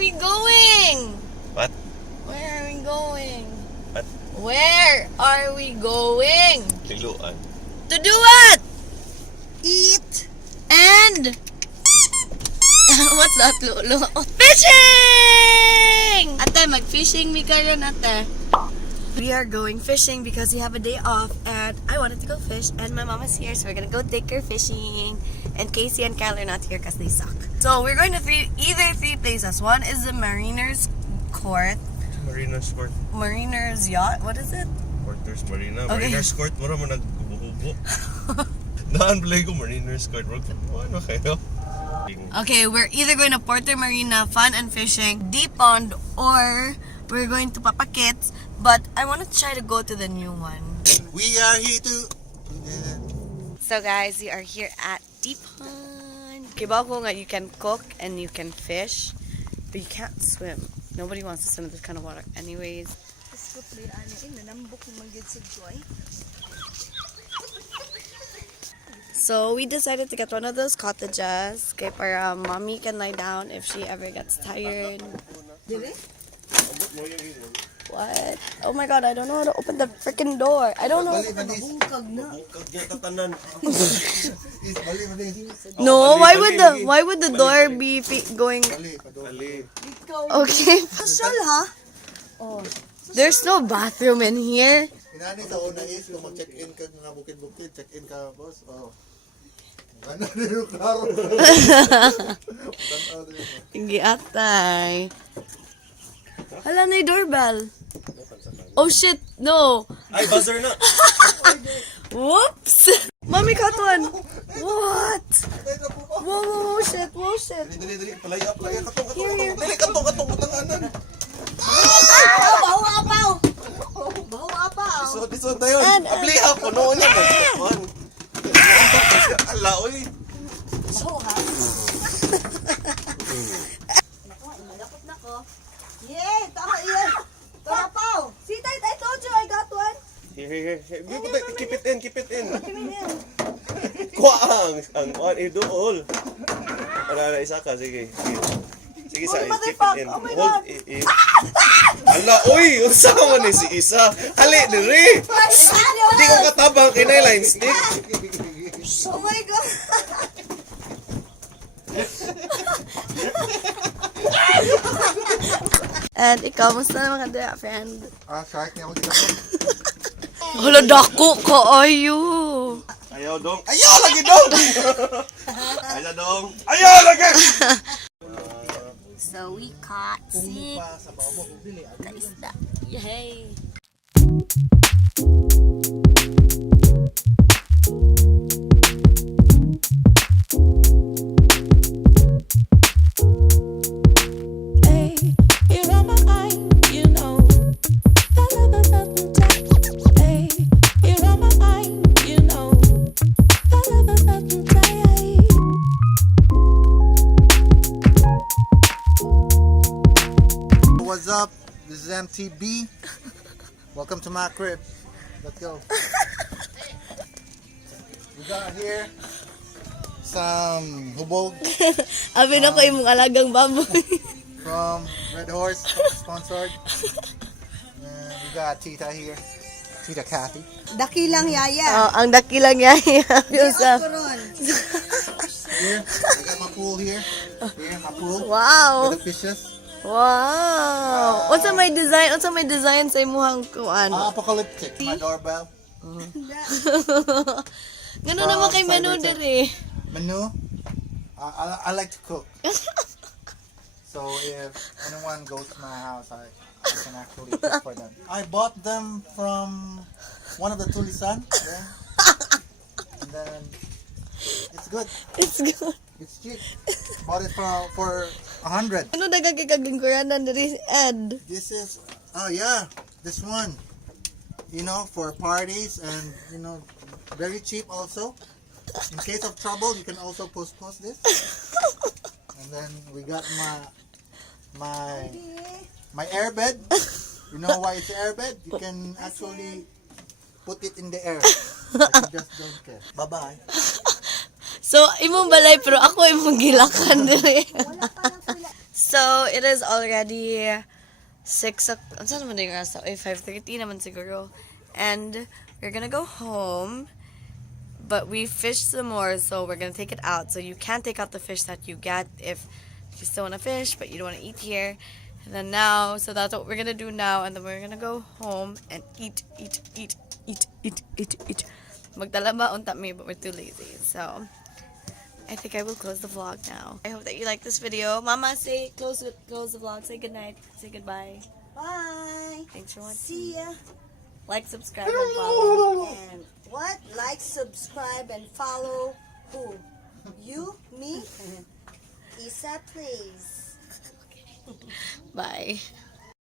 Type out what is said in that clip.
we going? What? Where are we going? What? Where are we going? Liluan. To do what? Eat and what's that, Lolo? Fishing! Ate, mag-fishing mi karon, ate. We are going fishing because we have a day off and I wanted to go fish and my mom is here, so we're gonna go take her fishing. And Casey and Kyle are not here because they suck. So we're going to either three places. One is the Mariners Court. Mariners Court. Mariners Yacht? What is it? Porters Marina. Okay. Mariners Court. Wala mo nagbububo. Naan-play ko Mariners Court. Ano kayo? Okay, we're either going to Porter Marina, fun and fishing, deep pond, or we're going to Papakits. But I want to try to go to the new one. We are here to... So guys, we are here at Deep Pond. Kibaw ko nga you can cook and you can fish, but you can't swim. Nobody wants to swim in this kind of water anyways. So we decided to get one of those cottages kay para mommy can lie down if she ever gets tired. What? Oh my god, I don't know how to open the freaking door. I don't know. No, why would the door be going? Okay. Oh, there's no bathroom in here. Inani sa una is kung mag-check-in ka nga bukid-bukid, check-in ka, boss. Oh. Ano rin klaro. Hindi atay. Hala na yung doorbell. Oh shit, no. Ay, buzzer na. Whoops. Mommy, cut one. What? Whoa, shit. Dali. Palaya. Katong. Here. Dali, katong. Katanganan. Baho apaw. Isod na yun. Abliha ko. Noon yan. Ala, oy. So hot. Malapot na ko. Yeah, Tapaw. See, I told you I got one. Here. Keep it in. Kuha ang kuha. Dool. Para isa ka. Sige. Sige sa keep it in. Hold it. Ala, uy! Unsa ka man si Isa? Ali, diri! Hindi ko katabang kinay line stick. Oh my god! And ikaw, musta naman ka, friend? Shark niya mag-ikot. Hala, dako ka, ayo! Ayaw dong! Ayaw lagi dong! Ayaw lagi! So we caught 6 kaisda. Yay! What's up? This is MTB. Welcome to my crib. Let's go. We got here some hubog Abi na ko imong alagang baboy. from Red Horse, sponsored. And we got Tita here. Tita Kathy. Dakilang yaya. Ang dakilang yaya. Yusuf. Here, I got my pool here. Here, my pool. Wow. With the fishes. Wow. Unsa may design sa imong kuan? Apocalyptic. My doorbell. Ngano naman kay menu diri? Menu. I like to cook. So if anyone goes to my house, I can actually cook for them. I bought them from one of the tulisan. Yeah. And then it's good. It's good. It's cheap. Bought it for 100. Ano dagang kagingkuranan diri, Ed? This is this one. You know, for parties and very cheap also. In case of trouble, you can also post this. And then we got my airbed. You know why it's airbed? You can actually put it in the air. Like you just don't care. Bye-bye. So, imong balay pero ako imong gilakan diri. So, it is already 6 o'clock. Saan naman yung oras? 5:30 naman siguro. And we're gonna go home. But we fished some more, so we're gonna take it out. So you can take out the fish that you get if you still wanna fish, but you don't wanna eat here. And then now, so that's what we're gonna do now. And then we're gonna go home and eat. Magdala ba unta me, but we're too lazy. So I think I will close the vlog now. I hope that you like this video. Mama, say close the vlog. Say goodnight. Say goodbye. Bye. Thanks for watching. See ya. Like, subscribe, and follow. And what? Like, subscribe, and follow who? You? Me? Issaplease. Bye.